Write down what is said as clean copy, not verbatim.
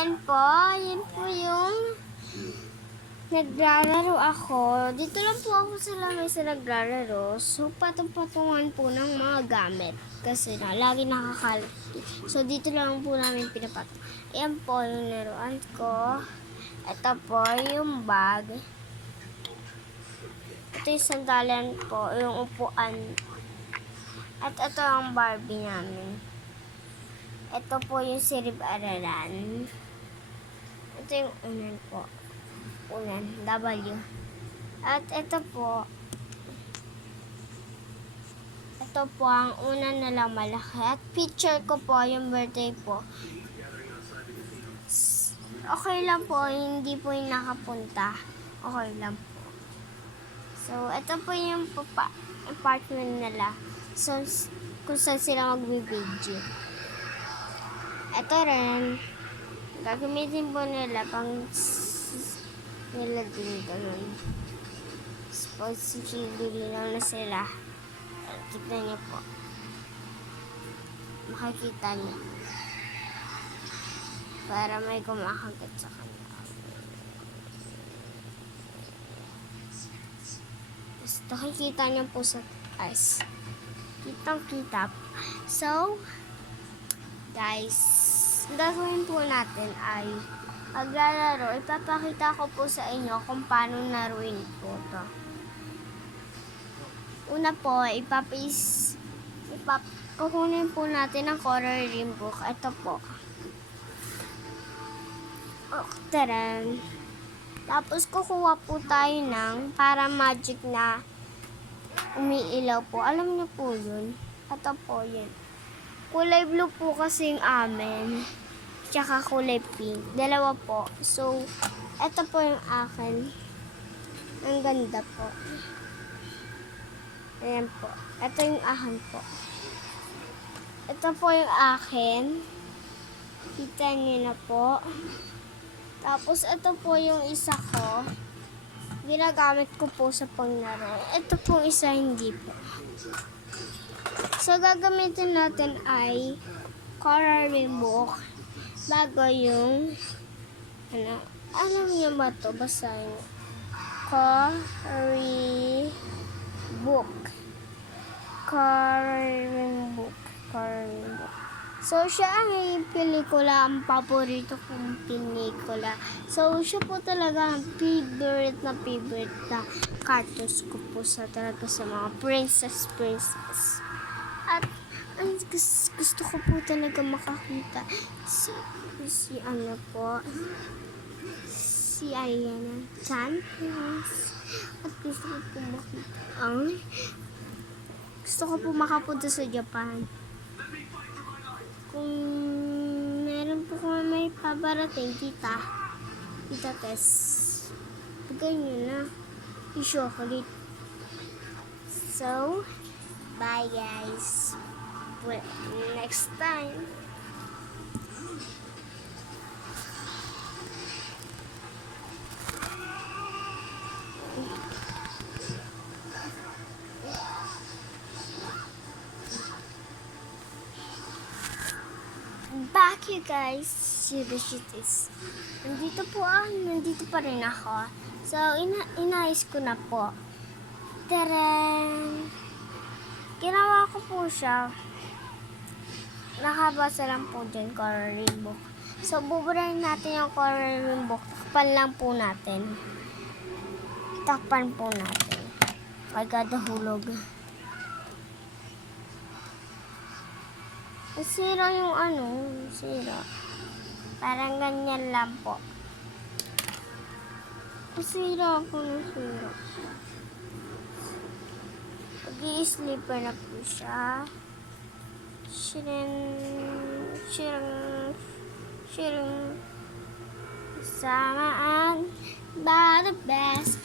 Ayan po yung naglalaro ako. Dito lang po ako sa lamesa naglalaro. So, patong-patungan po ng mga gamit. Kasi lagi nakakalat. So, dito lang po namin pinapat. Ayan po yung laruan ko. Ito po yung bag. Ito yung sandalan po, yung upuan. At ito ang Barbie namin. Ito po yung sirib-aralan. Ito yung unan po. Unan, W. At ito po ang unan na lang malaki. At picture ko po, yung birthday po. Okay lang po, hindi po yung nakapunta. Okay lang po. So, ito po yung apartment nila. So, kung saan sila magbibideo. Ito rin, gagamitin po nila pang nila din ganun. Pag silinaw na sila, tignan niyo po. Makikita niyo. Para may kumakagat sa kanya. Tapos nakikita niyo po sa taas. Kitang-kita. So, guys, ang gagawin po natin ay paglalaro, ipapakita ko po sa inyo kung paano laruin po to. Una po, kukunin po natin ang coloring book. Ito po. Taran. Tapos kukuha po tayo ng para magic na umiilaw po. Alam niyo po yun? Ito po yun. Kulay blue po kasi yung amin. Tsaka kulay pink. Dalawa po. So, ito po yung akin. Ang ganda po. Ayan po. Ito yung akin po. Ito po yung akin. Kita niyo na po. Tapos, ito po yung isa ko. Ginagamit ko po sa panglaro. Ito po isa, hindi po. So, gagamitin natin ay coloring book. Bago yung, alam niyo ba ito? Basahin niyo. Coloring book. Coloring book. Coloring book. So, siya ang pelikula, ang paborito kong pelikula. So, siya po talaga ang favorite na cartoons ko po talaga sa mga princess. At, gusto ko po talaga makakita si ano po, si Ariana Sanchez. At gusto ko po makita gusto ko po makapunta sa Japan. Kung meron po kung may pabarating, Tita Tess, bigay nyo na yung chocolate. So, bye guys. Well, next time. Back you guys. See the shit is. Nandito pa rin ako. So, inayos ko na po. Taran! Ginawa ko po siya. Nakabasa lang po dyan, coloring book. So, buburahin natin yung coloring book. Takpan lang po natin. Takpan po natin. Pagkadahulog. Sira yung sira. Parang ganyan lang po. Sira ako ng sira. Pag-i-sleeper na po siya. Samaan ba the best?